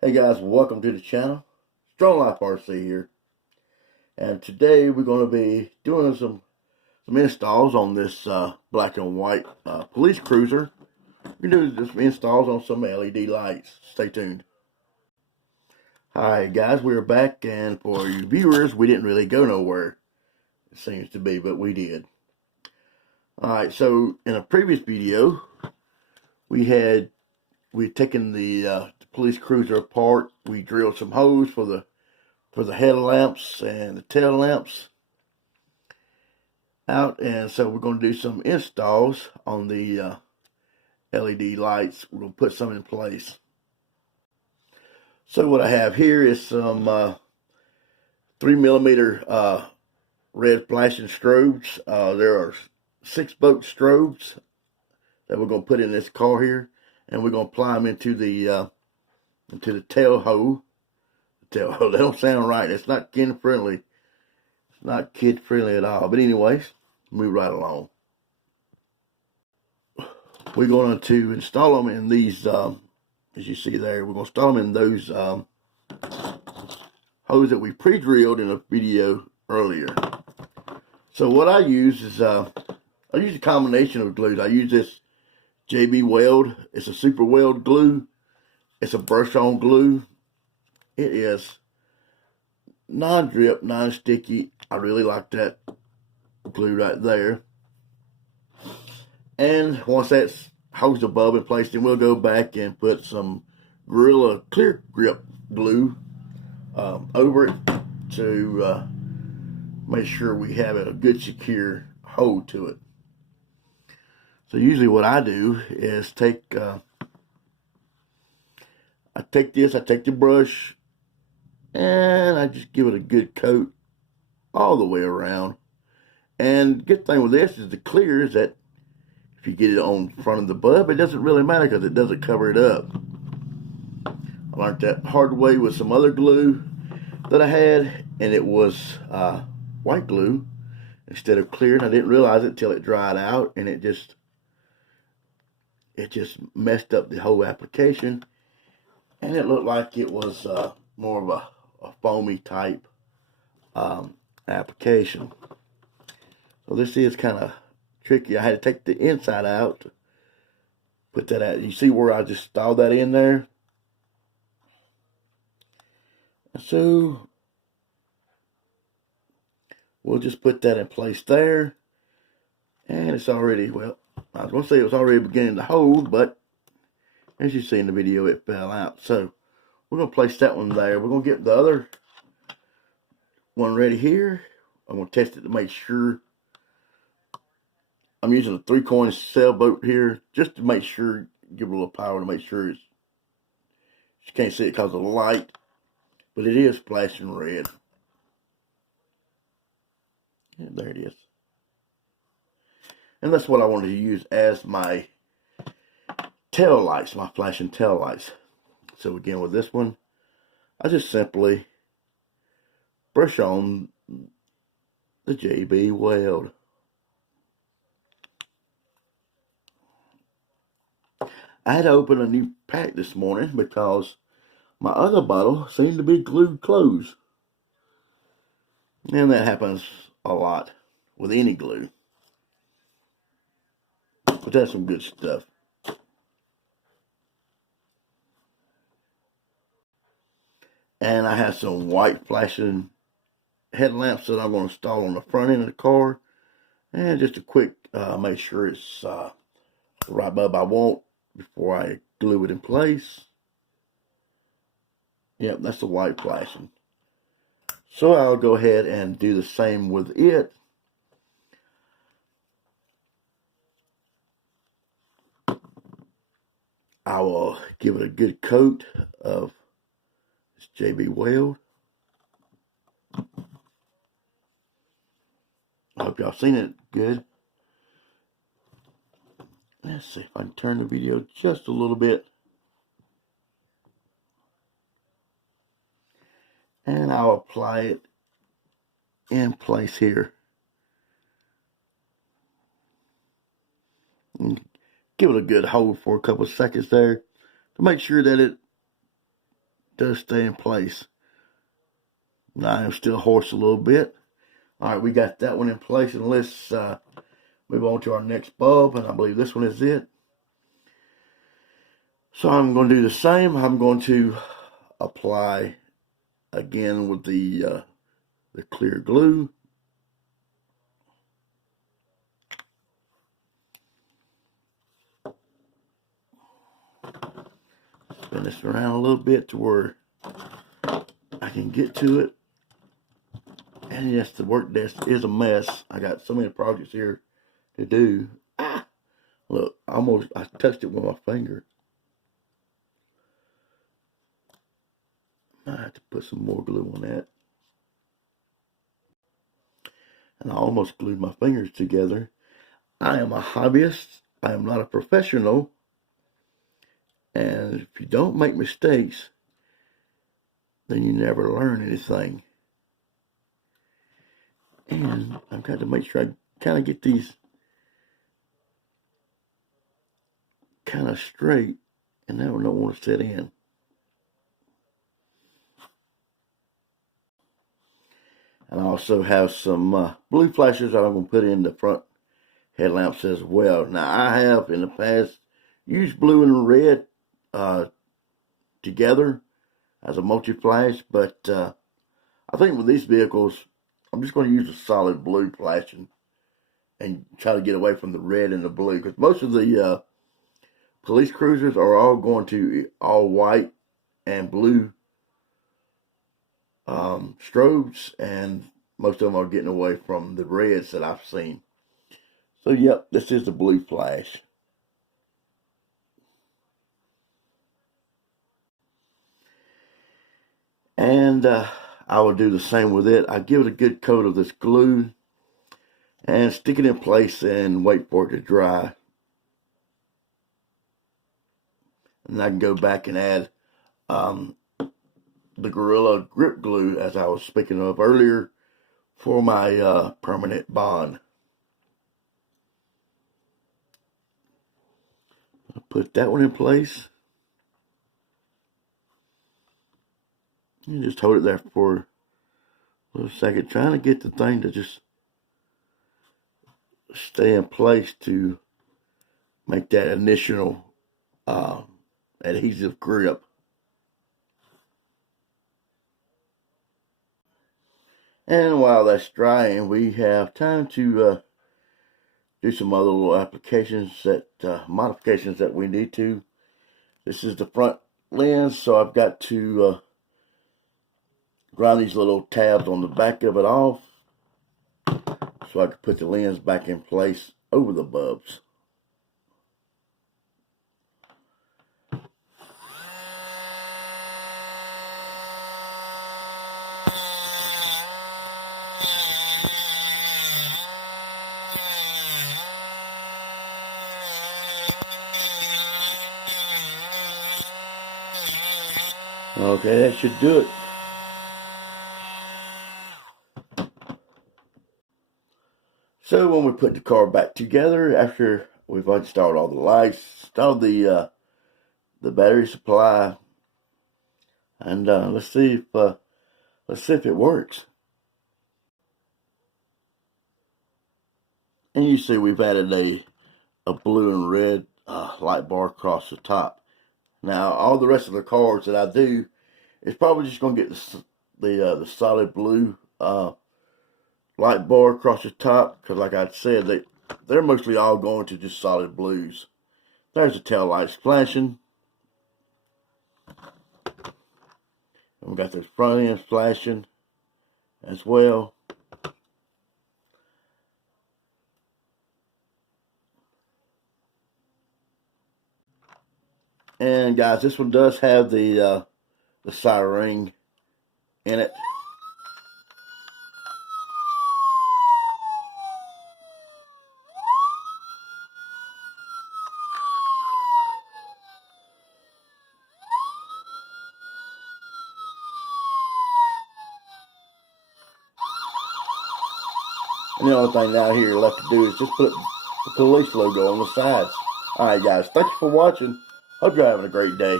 Hey guys, welcome to the channel. Strong Life RC here. And today we're going to be doing some installs on this black and white police cruiser. We're going to do some installs on some LED lights. Stay tuned. Alright guys, we're back, and for you viewers, we didn't really go nowhere, it seems to be, but we did. Alright, so in a previous video, we'd taken the police cruiser apart. We drilled some holes for the headlamps and the tail lamps out, and so we're going to do some installs on the LED lights. We're going to put some in place. So what I have here is some 3mm red flashing strobes. There are 6-volt strobes that we're going to put in this car here, and we're going to apply them into the tail hole. Tail hole. That don't sound right. It's not kid friendly. It's not kid friendly at all. But anyways, move right along. We're going to install them in these, as you see there, we're going to install them in those hose that we pre-drilled in a video earlier. So what I use is, I use a combination of glues. I use this JB Weld. It's a super weld glue. It's a brush-on glue. It is non-drip, non-sticky. I really like that glue right there. And once that's hosed above and placed in, we'll go back and put some Gorilla Clear Grip glue over it to make sure we have a good secure hold to it. So usually what I do is take the brush, and I just give it a good coat all the way around. And the good thing with this is the clear is that if you get it on front of the bulb, it doesn't really matter because it doesn't cover it up. I learned that hard way with some other glue that I had, and it was white glue instead of clear, and I didn't realize it till it dried out, and it just messed up the whole application, and it looked like it was more of a foamy type application. So this is kind of tricky. I had to take the inside out, put that out. You see where I just installed that in there? So we'll just put that in place there. And it's already, well, I was going to say it was already beginning to hold, but as you see in the video, it fell out. So we're going to place that one there. We're going to get the other one ready here. I'm going to test it to make sure. I'm using a 3-coin sailboat here just to make sure, give it a little power to make sure it's, you can't see it because of the light, but it is flashing red. And there it is. And that's what I wanted to use as my tail lights, my flashing tail lights. So again, with this one, I just simply brush on the JB Weld. I had to open a new pack this morning because my other bottle seemed to be glued closed. And that happens a lot with any glue. But that's some good stuff. And I have some white flashing headlamps that I'm going to install on the front end of the car. And just a quick, make sure it's the right bulb I want before I glue it in place. Yep, that's the white flashing. So I'll go ahead and do the same with it. I will give it a good coat of this JB Weld. I hope y'all seen it good. Let's see if I can turn the video just a little bit. And I'll apply it in place here. And give it a good hold for a couple of seconds there to make sure that it does stay in place. Now I am still hoarse a little bit. All right, we got that one in place, and let's move on to our next bulb, and I believe this one is it. So I'm going to do the same. I'm going to apply again with the clear glue. Spin this around a little bit to where I can get to it. And yes, the work desk is a mess. I got so many projects here to do. Look, I touched it with my finger. I have to put some more glue on that. And I almost glued my fingers together. I am a hobbyist. I am not a professional. And if you don't make mistakes, then you never learn anything. And I've got to make sure I kind of get these kind of straight, and that one don't want to set in. And I also have some blue flashes that I'm going to put in the front headlamps as well. Now, I have in the past used blue and red together as a multi-flash, but I think with these vehicles, I'm just going to use a solid blue flashing and try to get away from the red and the blue, because most of the police cruisers are all going to all white and blue strobes, and most of them are getting away from the reds that I've seen. So yep, this is the blue flash. And I will do the same with it. I give it a good coat of this glue and stick it in place and wait for it to dry. And I can go back and add the Gorilla grip glue, as I was speaking of earlier, for my permanent bond. I'll put that one in place. You just hold it there for a little second, trying to get the thing to just stay in place to make that initial adhesive grip. And while that's drying, we have time to do some other little applications modifications that we need to. This is the front lens, so I've got to grind these little tabs on the back of it off so I can put the lens back in place over the bulbs. Okay, that should do it. So when we put the car back together, after we've installed all the lights, installed the battery supply, and let's see if it works. And you see we've added a blue and red light bar across the top. Now all the rest of the cars that I do is probably just going to get the solid blue light bar across the top, because like I said, they're mostly all going to just solid blues. There's the tail lights flashing. And we got those front ends flashing as well. And guys, this one does have the siren in it. And the only thing now here left to do is just put the police logo on the sides. Alright guys, thank you for watching. Hope you're having a great day.